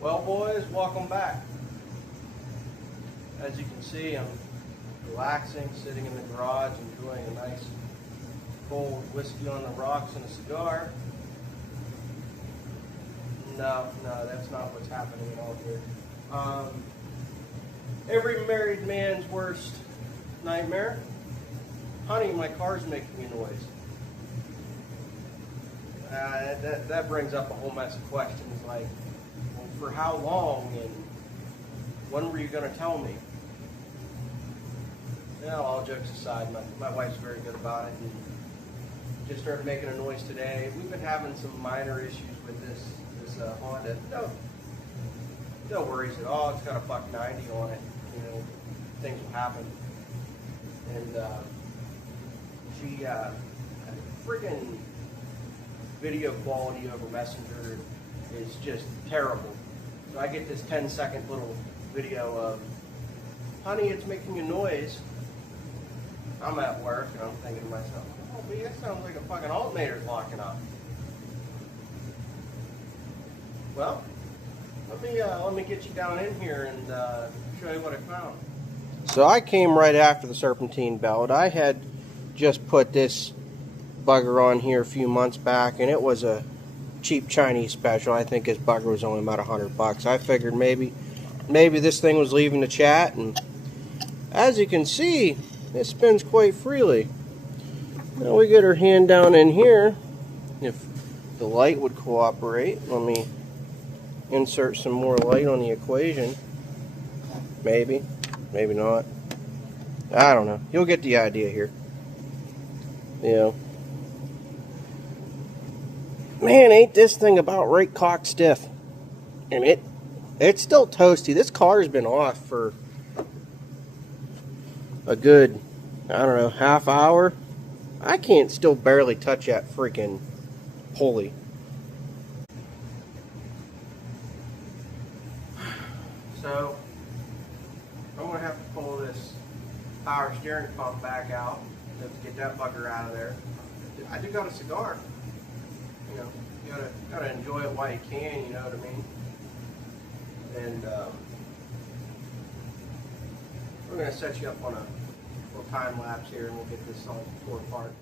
Well, boys, welcome back. As you can see, I'm relaxing, sitting in the garage, enjoying a nice cold whiskey on the rocks and a cigar. No, that's not what's happening at all here. Every married man's worst nightmare. Honey, my car's making a noise. That brings up a whole mess of questions like, well, for how long and when were you going to tell me? Well, all jokes aside, my wife's very good about it and just started making a noise today. We've been having some minor issues with this Honda. No worries at all. It's got a buck 90 on it. You know, things will happen. And she friggin' video quality over Messenger is just terrible. So I get this 10-second little video of, honey, it's making a noise. I'm at work and I'm thinking to myself, oh, but that sounds like a fucking alternator's locking up. Well, let me get you down in here and show you what I found. So I came right after the serpentine belt. I had just put this bugger on here a few months back, and it was a cheap Chinese special. I think this bugger was only about $100. I figured maybe this thing was leaving the chat, and as you can see, it spins quite freely. Now we get our hand down in here. If the light would cooperate, let me insert some more light on the equation. Maybe not. I don't know. You'll get the idea here. You know. Man, ain't this thing about right cock stiff. And it's still toasty. This car's been off for a good, I don't know, half hour. I can't still barely touch that freaking pulley. So, I'm going to have to pull this power steering pump back out to get that bugger out of there. I do got a cigar. You know, you gotta enjoy it while you can, you know what I mean? And we're going to set you up on a little time lapse here and we'll get this all tore apart.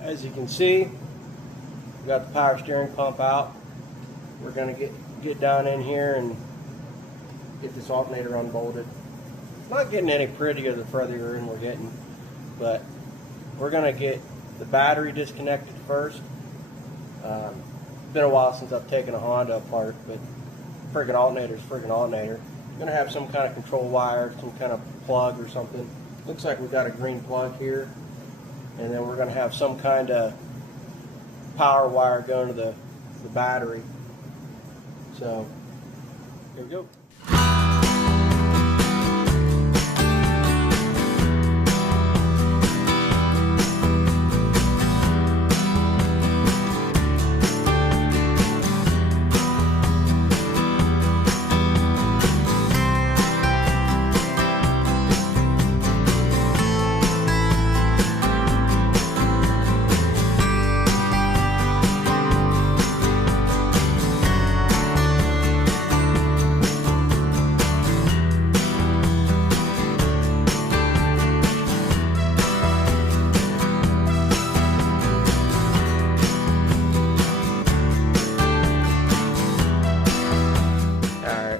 As you can see, we got the power steering pump out. We're going to get down in here and get this alternator unbolted. It's not getting any prettier the further in we're getting, but we're going to get the battery disconnected first. It's been a while since I've taken a Honda apart, but friggin' alternator's friggin' alternator. I'm going to have some kind of control wire, some kind of plug or something. Looks like we've got a green plug here, and then we're going to have some kind of power wire going to the battery. So, here we go.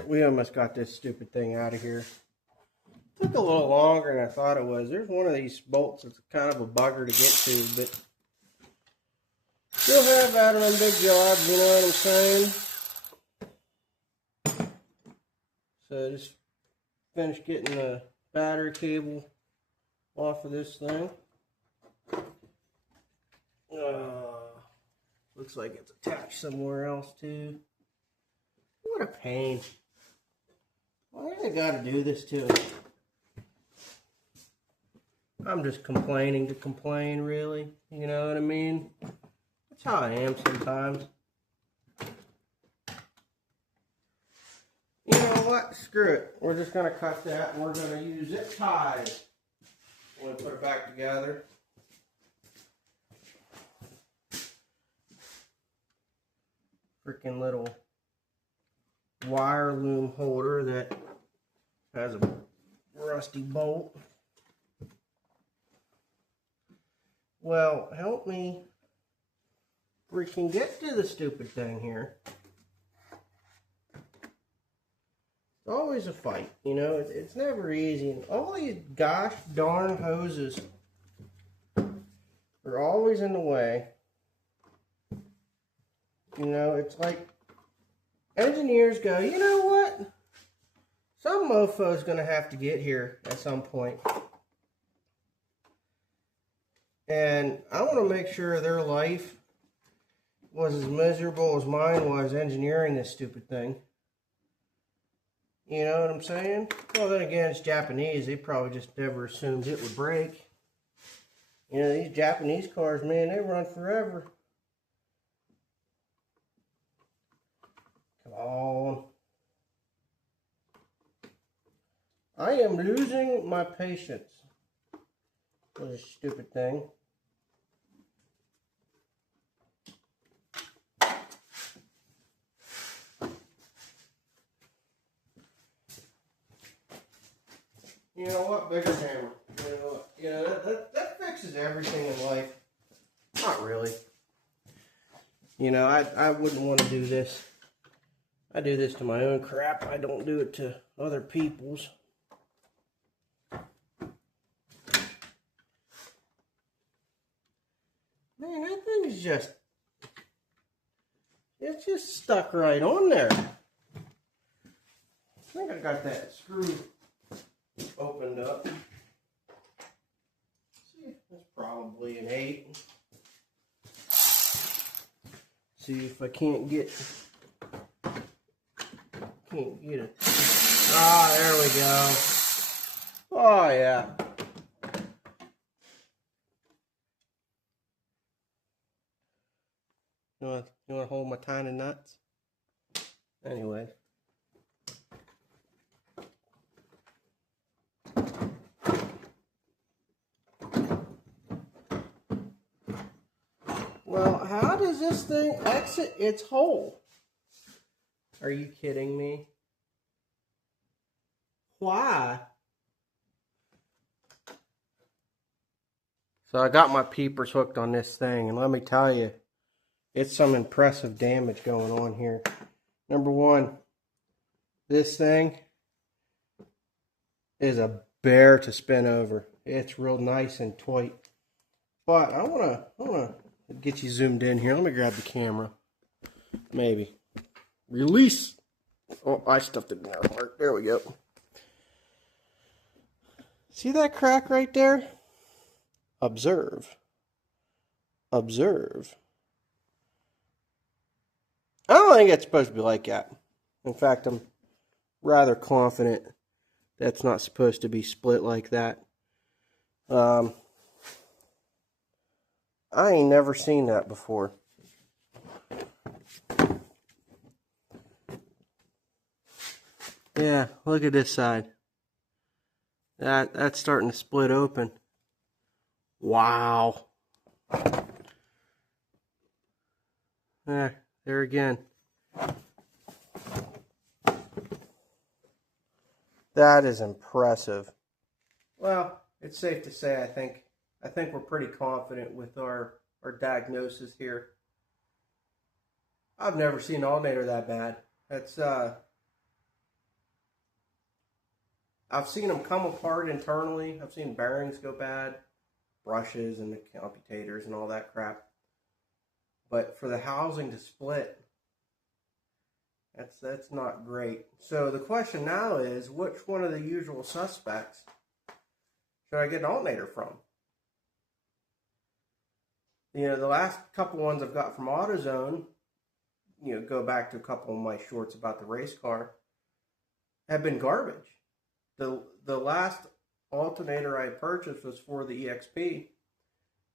We almost got this stupid thing out of here. Took a little longer than I thought it was. There's one of these bolts that's kind of a bugger to get to, but still have that on big jobs, you know what I'm saying? So just finished getting the battery cable off of this thing. Looks like it's attached somewhere else too. What a pain. Why do they gotta do this to us? I'm just complaining to complain, really. You know what I mean? That's how I am sometimes. You know what? Screw it. We're just gonna cut that and we're gonna use zip ties with put it back together. Freaking little wire loom holder that has a rusty bolt. Well, help me freaking get to the stupid thing here. It's always a fight, you know, it's never easy. And all these gosh darn hoses are always in the way. You know, it's like engineers go, you know what? Some mofo's going to have to get here at some point. And I want to make sure their life was as miserable as mine was engineering this stupid thing. You know what I'm saying? Well, then again, it's Japanese. They probably just never assumed it would break. You know, these Japanese cars, man, they run forever. Come on. I am losing my patience with this stupid thing. You know what? Bigger hammer. You know, that fixes everything in life. Not really. You know, I wouldn't want to do this. I do this to my own crap. I don't do it to other people's. Man, that thing is just... It's just stuck right on there. I think I got that screw opened up. See, that's probably an 8. See if I can't get it. Ah, there we go. Oh yeah. You want to hold my tiny nuts? Anyway. Well, how does this thing exit its hole? Are you kidding me? Why? So I got my peepers hooked on this thing, and let me tell you, it's some impressive damage going on here. Number one, this thing is a bear to spin over. It's real nice and tight. But I wanna get you zoomed in here. Let me grab the camera. Maybe. Release. Oh, I stuffed it in there hard. There we go. See that crack right there? Observe. Observe. I don't think it's supposed to be like that. In fact, I'm rather confident that's not supposed to be split like that. I ain't never seen that before. Yeah, look at this side. That's starting to split open. Wow. There again. That is impressive. Well, it's safe to say I think we're pretty confident with our diagnosis here. I've never seen an alternator that bad. That's I've seen them come apart internally. I've seen bearings go bad, brushes and the commutators and all that crap. But for the housing to split, that's not great. So the question now is, which one of the usual suspects should I get an alternator from? You know, the last couple ones I've got from AutoZone, you know, go back to a couple of my shorts about the race car, have been garbage. The last alternator I purchased was for the EXP,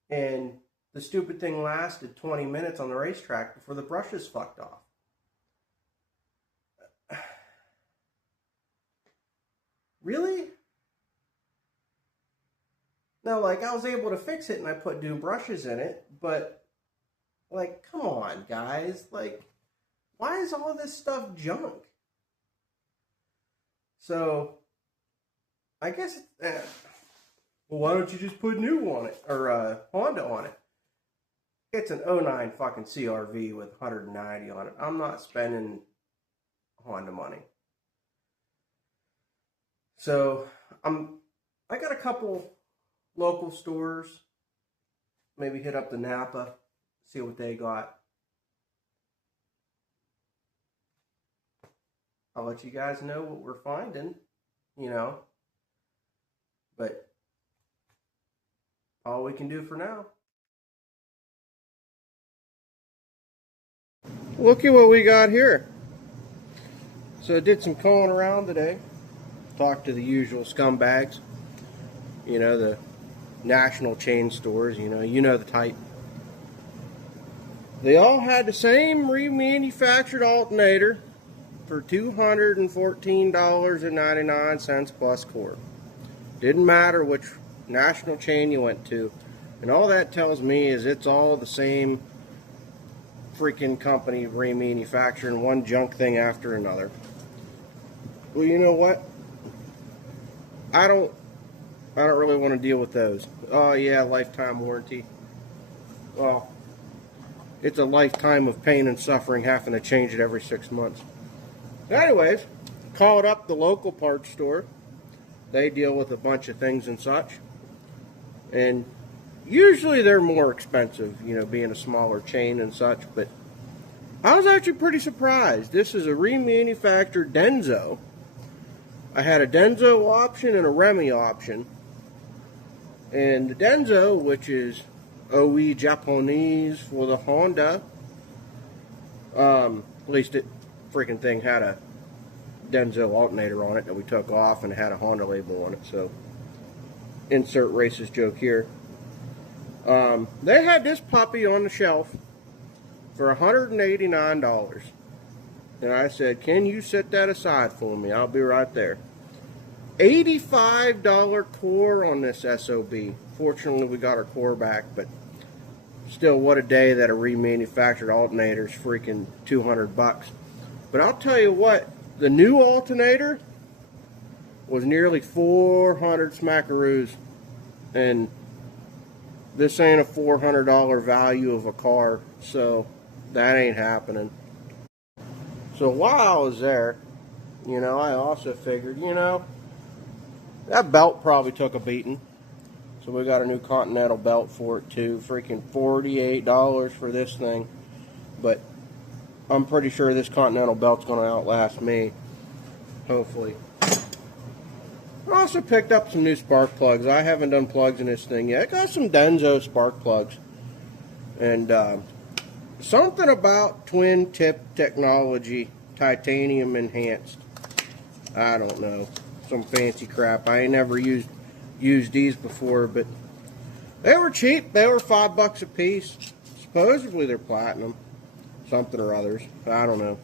and the stupid thing lasted 20 minutes on the racetrack before the brushes fucked off. Really? Now, like, I was able to fix it and I put new brushes in it, but, like, come on, guys. Like, why is all this stuff junk? So, I guess, well, why don't you just put new on it, or Honda on it? It's an '09 fucking CRV with 190 on it. I'm not spending Honda money. So, I got a couple local stores. Maybe hit up the Napa, see what they got. I'll let you guys know what we're finding, you know. But all we can do for now. Look at what we got here. So I did some calling around today. Talked to the usual scumbags. You know, the national chain stores, you know the type. They all had the same remanufactured alternator for $214.99 plus core. Didn't matter which national chain you went to. And all that tells me is it's all the same freaking company remanufacturing one junk thing after another. Well, you know what? I don't really want to deal with those. Oh yeah, lifetime warranty. Well, it's a lifetime of pain and suffering having to change it every 6 months. Anyways, called up the local parts store. They deal with a bunch of things and such. And usually they're more expensive, you know, being a smaller chain and such. But I was actually pretty surprised. This is a remanufactured Denso. I had a Denso option and a Remy option. And the Denso, which is OE Japanese for the Honda, at least it freaking thing had a Denso alternator on it that we took off and it had a Honda label on it. So, insert racist joke here. They had this puppy on the shelf for $189. And I said, can you set that aside for me? I'll be right there. $85 core on this SOB. Fortunately, we got our core back, but still, what a day that a remanufactured alternator is freaking $200. But I'll tell you what, the new alternator was nearly 400 smackaroos, and this ain't a $400 value of a car, so that ain't happening. So while I was there, you know, I also figured, you know, that belt probably took a beating. So we got a new Continental belt for it too. Freaking $48 for this thing. But I'm pretty sure this Continental belt's going to outlast me. Hopefully. I also picked up some new spark plugs. I haven't done plugs in this thing yet. I got some Denso spark plugs. And something about twin tip technology, titanium enhanced. I don't know. Some fancy crap. I ain't never used these before, but they were cheap. They were $5 a piece. Supposedly they're platinum, something or others. I don't know.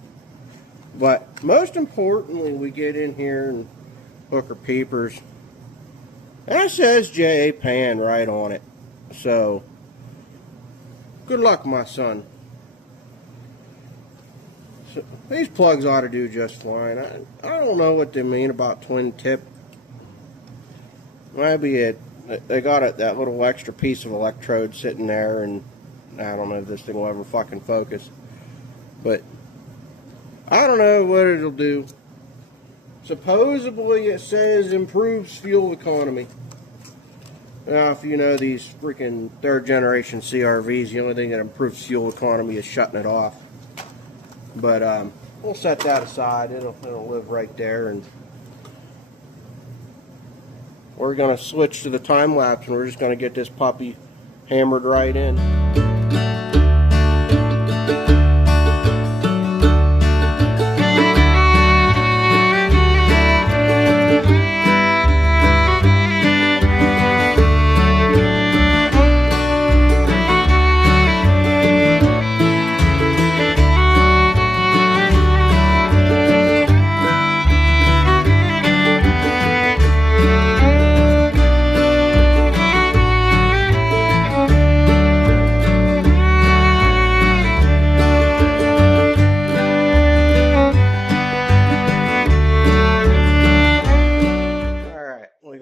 But most importantly, we get in here and hook our peepers, and it says JA Pan right on it. So good luck, my son. So, these plugs ought to do just fine. I don't know what they mean about twin tip. Maybe they got that little extra piece of electrode sitting there, and I don't know if this thing will ever fucking focus. But I don't know what it'll do. Supposedly it says improves fuel economy. Now, if you know these freaking third generation CRVs, the only thing that improves fuel economy is shutting it off. But we'll set that aside. It'll live right there, and we're going to switch to the time lapse, and we're just going to get this puppy hammered right in.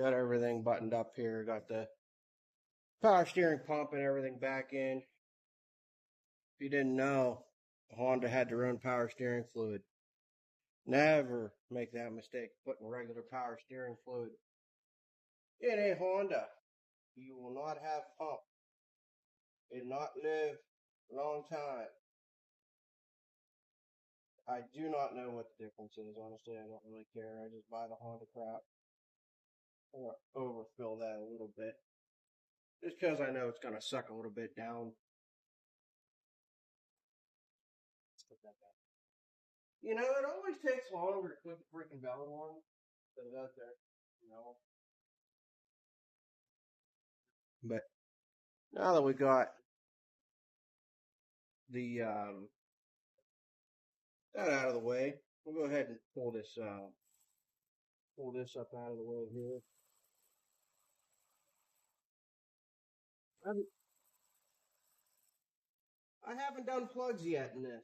got everything buttoned up here. Got the power steering pump and everything back in. If you didn't know, Honda had their own power steering fluid. Never make that mistake putting regular power steering fluid in a Honda. You will not have pump. It will not live a long time. I do not know what the difference is. Honestly, I don't really care. I just buy the Honda crap. I'm going to overfill that a little bit. Just because I know it's going to suck a little bit down. Let's put that back. You know, it always takes longer to put the freaking valve on than it does there. You know? But now that we got the that out of the way, we'll go ahead and pull this up out of the way here. I haven't done plugs yet in this.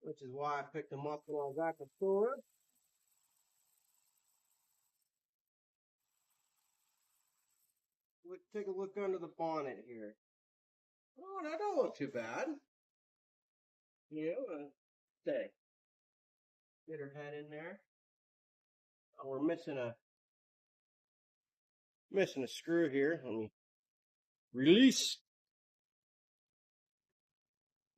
Which is why I picked them up when I was at the store. Let's take a look under the bonnet here. Oh, that don't look too bad. You know, stay. Get her head in there. Oh, we're missing a screw here. Let me release.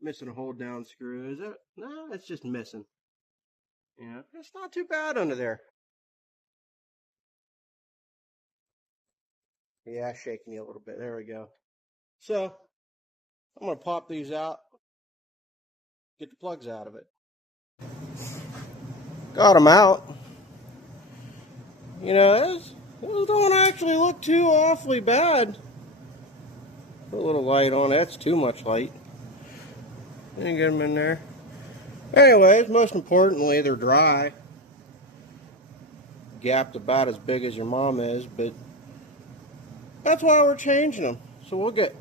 Missing a hold down screw. Is it? No, it's just missing. Yeah, it's not too bad under there. Yeah, shaking you a little bit. There we go. So, I'm going to pop these out. Get the plugs out of it. Got them out. You know, those don't actually look too awfully bad. Put a little light on it. That's too much light. And get them in there. Anyways, most importantly, they're dry. Gapped about as big as your mom is, but that's why we're changing them. So we'll get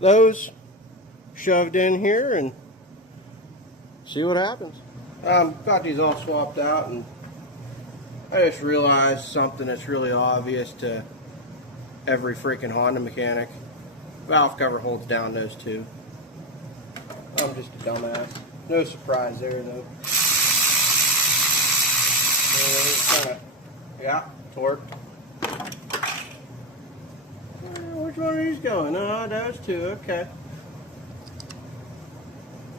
those shoved in here and see what happens. Got these all swapped out, and I just realized something that's really obvious to every freaking Honda mechanic. Valve cover holds down those two. I'm just a dumbass. No surprise there, though. Yeah, torque. Which one are these going? Oh, those two. Okay.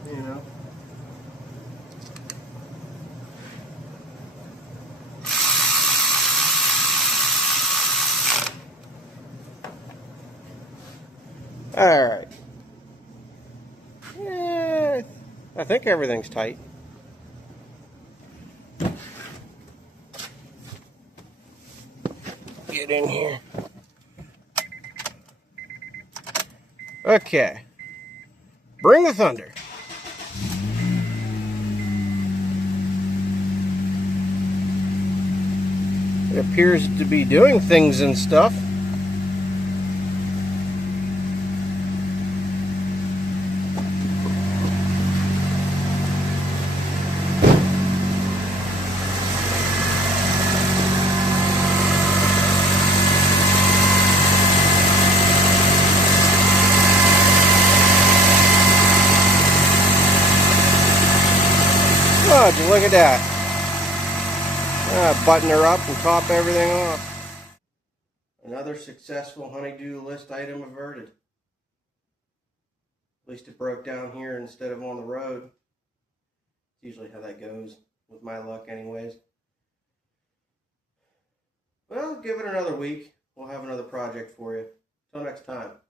You know. All right. Yeah, I think everything's tight. Get in here. Okay. Bring the thunder. It appears to be doing things and stuff. Oh, just look at that. Button her up and top everything off. Another successful honey-do list item averted. At least it broke down here instead of on the road. It's usually how that goes, with my luck anyways. Well, give it another week. We'll have another project for you. Till next time.